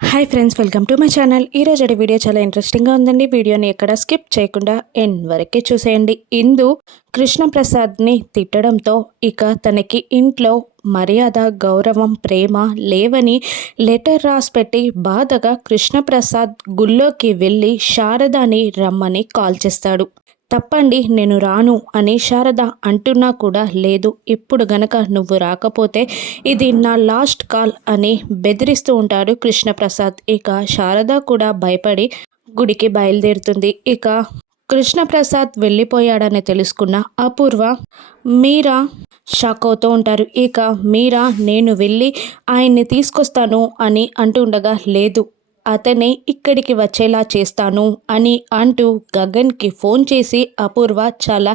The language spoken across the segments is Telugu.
Hi friends, welcome to my channel. ఈరోజు వీడియో చాలా ఇంట్రెస్టింగ్గా ఉందండి. వీడియోని ఎక్కడ స్కిప్ చేయకుండా ఎండ్ వరకే చూసేయండి. ఇందు కృష్ణప్రసాద్ని తిట్టడంతో ఇక తనకి ఇంట్లో మర్యాద, గౌరవం, ప్రేమ లేవని లెటర్ రాసిపెట్టి బాధగా కృష్ణప్రసాద్ గుళ్ళోకి వెళ్ళి శారదాని రమ్మని కాల్ చేస్తాడు. తప్పండి, నేను రాను అని శారద అంటున్నా కూడా లేదు, ఇప్పుడు గనక నువ్వు రాకపోతే ఇది నా లాస్ట్ కాల్ అని బెదిరిస్తూ ఉంటాడు కృష్ణప్రసాద్. ఇక శారద కూడా భయపడి గుడికి బయలుదేరుతుంది. ఇక కృష్ణప్రసాద్ వెళ్ళిపోయాడని తెలుసుకున్న అపూర్వ, మీరా షాక్ అవుతూ ఉంటారు. ఇక మీరా నేను వెళ్ళి ఆయన్ని తీసుకొస్తాను అని అంటుండగా, లేదు అతనే ఇక్కడికి వచ్చేలా చేస్తాను అని అంటూ గగన్కి ఫోన్ చేసి అపూర్వ చాలా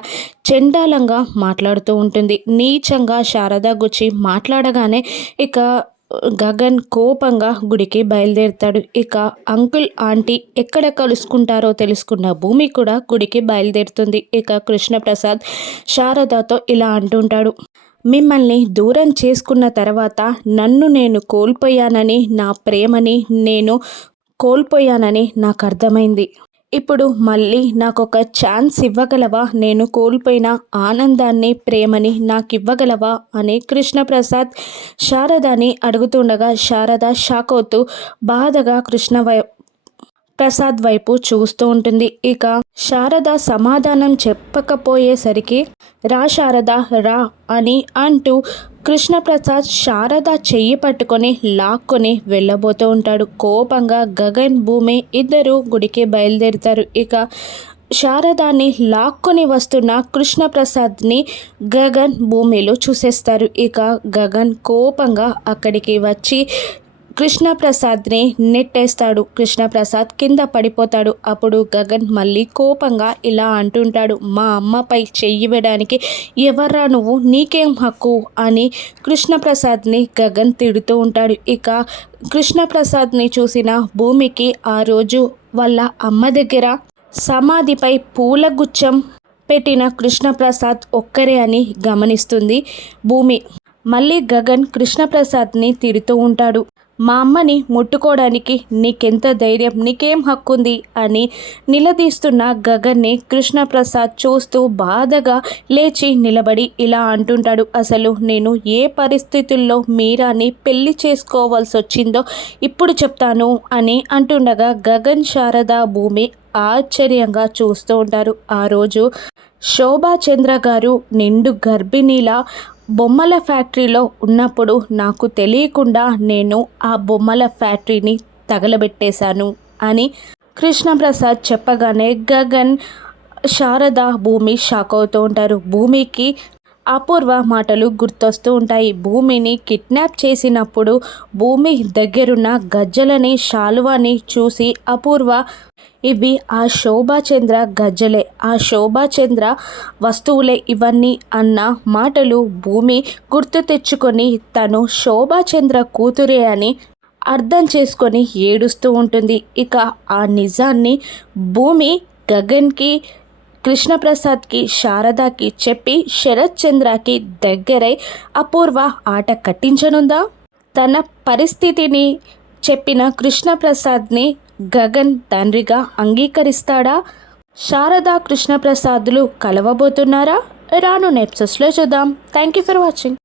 చండాలంగా మాట్లాడుతూ ఉంటుంది. నీచంగా శారద గురించి మాట్లాడగానే ఇక గగన్ కోపంగా గుడికి బయలుదేరుతాడు. ఇక అంకుల్ ఆంటీ ఎక్కడ కలుసుకుంటారో తెలుసుకున్న భూమి కూడా గుడికి బయలుదేరుతుంది. ఇక కృష్ణప్రసాద్ శారదతో ఇలా అంటుంటాడు, మిమ్మల్ని దూరం చేసుకున్న తర్వాత నన్ను నేను కోల్పోయానని, నా ప్రేమని నేను కోల్పోయానని నాకు అర్థమైంది. ఇప్పుడు మళ్ళీ నాకు ఒక ఛాన్స్ ఇవ్వగలవా? నేను కోల్పోయిన ఆనందాన్ని, ప్రేమని నాకు ఇవ్వగలవా అని కృష్ణప్రసాద్ శారదని అడుగుతుండగా శారద షాక్ అవుతూ బాధగా ప్రసాద్ వైపు చూస్తూ ఉంటుంది. ఇక శారద సమాధానం చెప్పకపోయేసరికి, రా శారద రా అని అంటూ కృష్ణప్రసాద్ శారద చెయ్యి పట్టుకొని లాక్కొని వెళ్ళబోతూ ఉంటాడు. కోపంగా గగన్, భూమి ఇద్దరు గుడికి బయలుదేరుతారు. ఇక శారదాన్ని లాక్కొని వస్తున్న కృష్ణప్రసాద్ని గగన్, భూమిలో చూసేస్తారు. ఇక గగన్ కోపంగా అక్కడికి వచ్చి కృష్ణప్రసాద్ని నెట్టేస్తాడు. కృష్ణప్రసాద్ కింద పడిపోతాడు. అప్పుడు గగన్ మళ్ళీ కోపంగా ఇలా అంటుంటాడు, మా అమ్మపై చెయ్యి వేయడానికి ఎవర్రా నువ్వు, నీకేం హక్కు అని కృష్ణప్రసాద్ని గగన్ తిడుతూ ఉంటాడు. ఇక కృష్ణప్రసాద్ని చూసిన భూమికి ఆ రోజు వాళ్ళ అమ్మ దగ్గర సమాధిపై పూలగుచ్చం పెట్టిన కృష్ణప్రసాద్ ఒక్కరే అని గమనిస్తుంది భూమి. మళ్ళీ గగన్ కృష్ణప్రసాద్ని తిడుతూ ఉంటాడు, మా అమ్మని ముట్టుకోవడానికి నీకెంత ధైర్యం, నీకేం హక్కుంది అని నిలదీస్తున్న గగన్ని కృష్ణప్రసాద్ చూస్తూ బాధగా లేచి నిలబడి ఇలా అంటుంటాడు, అసలు నేను ఏ పరిస్థితుల్లో మీరాని పెళ్లి చేసుకోవాల్సి వచ్చిందో ఇప్పుడు చెప్తాను అని అంటుండగా గగన్, శారద, భూమి ఆశ్చర్యంగా చూస్తూ ఉంటారు. ఆ రోజు శోభాచంద్ర గారు నిండు గర్భిణీలా బొమ్మల ఫ్యాక్టరీలో ఉన్నప్పుడు నాకు తెలియకుండా నేను ఆ బొమ్మల ఫ్యాక్టరీని తగలబెట్టేశాను అని కృష్ణప్రసాద్ చెప్పగానే గగన్, శారద, భూమి షాక్ అవుతూ ఉంటారు. భూమికి అపూర్వ మాటలు గుర్తొస్తూ ఉంటాయి. భూమిని కిడ్నాప్ చేసినప్పుడు భూమి దగ్గరున్న గజ్జలని, శాలువాని చూసి అపూర్వ, ఇవి ఆ శోభాచంద్ర గజ్జలే, ఆ శోభాచంద్ర వస్తువులే ఇవన్నీ అన్న మాటలు భూమి గుర్తు తెచ్చుకొని తను శోభాచంద్ర కూతురే అని అర్థం చేసుకొని ఏడుస్తూ ఉంటుంది. ఇక ఆ నిజాన్ని భూమి గగన్కి, కృష్ణప్రసాద్కి, శారదకి చెప్పి శరత్ చంద్రకి దగ్గరై అపూర్వ ఆట కట్టించనుందా? తన పరిస్థితిని చెప్పిన కృష్ణప్రసాద్ని గగన్ తండ్రిగా అంగీకరిస్తాడా? శారద, కృష్ణప్రసాద్లు కలవబోతున్నారా? రాను ఎపిసోడ్స్లో చూద్దాం. Thank you for watching.